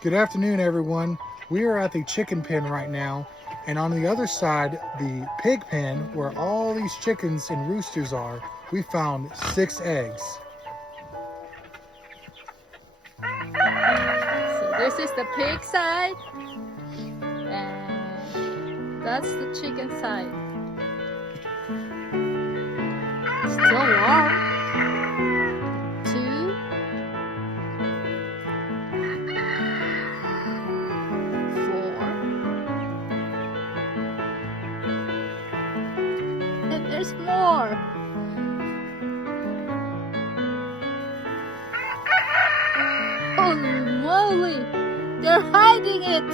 Good afternoon, everyone. We are at the chicken pen right now, and on the other side, the pig pen, where all these chickens and roosters are, we found 6 eggs. So this is the pig side, and that's the chicken side. Still warm. 2, 4, and there's more. Holy moly! They're hiding it!